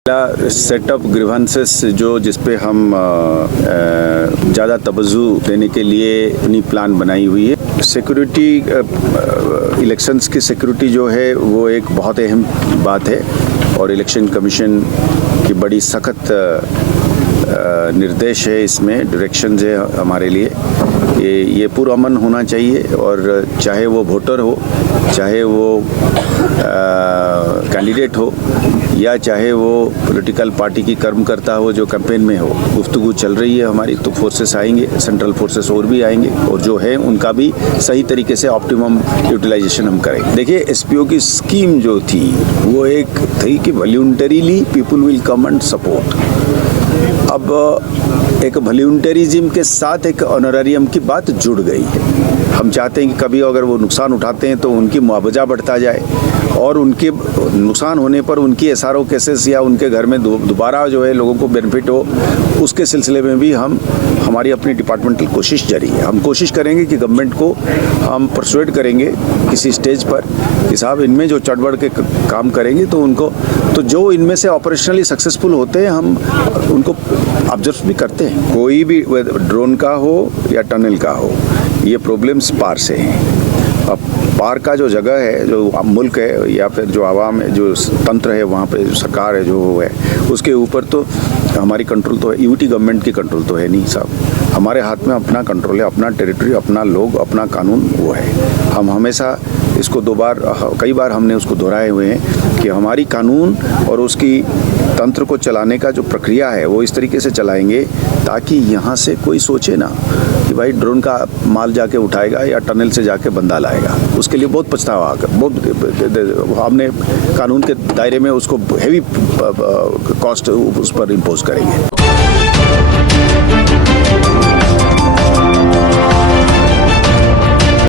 Set of grievances जो जिस पे हम ज़्यादा तवज्जो देने के लिए अपनी प्लान बनाई हुई है। सिक्योरिटी, इलेक्शंस की सिक्योरिटी जो है वो एक बहुत अहम बात है और इलेक्शन कमीशन की बड़ी सख्त निर्देश है, इसमें डायरेक्शंस है हमारे लिए। ये पुरअमन होना चाहिए और चाहे वो वोटर हो, चाहे वो कैंडिडेट हो या चाहे वो पॉलिटिकल पार्टी की कर्मकर्ता हो जो कैंपेन में हो। गुफ्तगू चल रही है हमारी, तो फोर्सेस आएंगे, सेंट्रल फोर्सेस और भी आएंगे और जो है उनका भी सही तरीके से ऑप्टिमम यूटिलाइजेशन हम करेंगे। देखिए, एसपीओ की स्कीम जो थी वो एक थी कि voluntarily people will come and support. अब एक वॉलंटरिज्म के साथ एक ऑनरेरियम की बात जुड़ गई है। हम चाहते हैं कि कभी अगर वो नुकसान उठाते हैं तो उनकी मुआवजा बढ़ता जाए और उनके नुकसान होने पर उनकी एसआरओ केसेस या उनके घर में दोबारा जो है लोगों को बेनिफिट हो, उसके सिलसिले में भी हमारी अपनी डिपार्टमेंटल कोशिश जारी है। हम कोशिश करेंगे कि गवर्नमेंट को हम परसुएड करेंगे किसी स्टेज पर कि साहब इनमें जो चढ़-बढ़ के काम करेंगे तो जो इनमें से ऑपरेशनली सक्सेसफुल होते हैं हम उनको ऑब्जर्व भी करते हैं। कोई भी ड्रोन का हो या टनल का हो, ये प्रॉब्लम्स पार से हैं। अब पार का जो जगह है, जो मुल्क है या फिर जो आवाम है, जो तंत्र है, वहाँ पे सरकार है जो है, उसके ऊपर तो हमारी कंट्रोल तो है। यूटी गवर्नमेंट की कंट्रोल तो है नहीं साहब। हमारे हाथ में अपना कंट्रोल है, अपना टेरिटरी, अपना लोग, अपना कानून वो है। हम हमेशा इसको कई बार हमने उसको दोहराए हुए हैं कि हमारी कानून और उसकी तंत्र को चलाने का जो प्रक्रिया है वो इस तरीके से चलाएंगे ताकि यहाँ से कोई सोचे ना कि भाई ड्रोन का माल जाके उठाएगा या टनल से जाके बंदा लाएगा। उसके लिए बहुत पछतावा आकर हमने कानून के दायरे में उसको हेवी कॉस्ट उस पर इम्पोज करेंगे।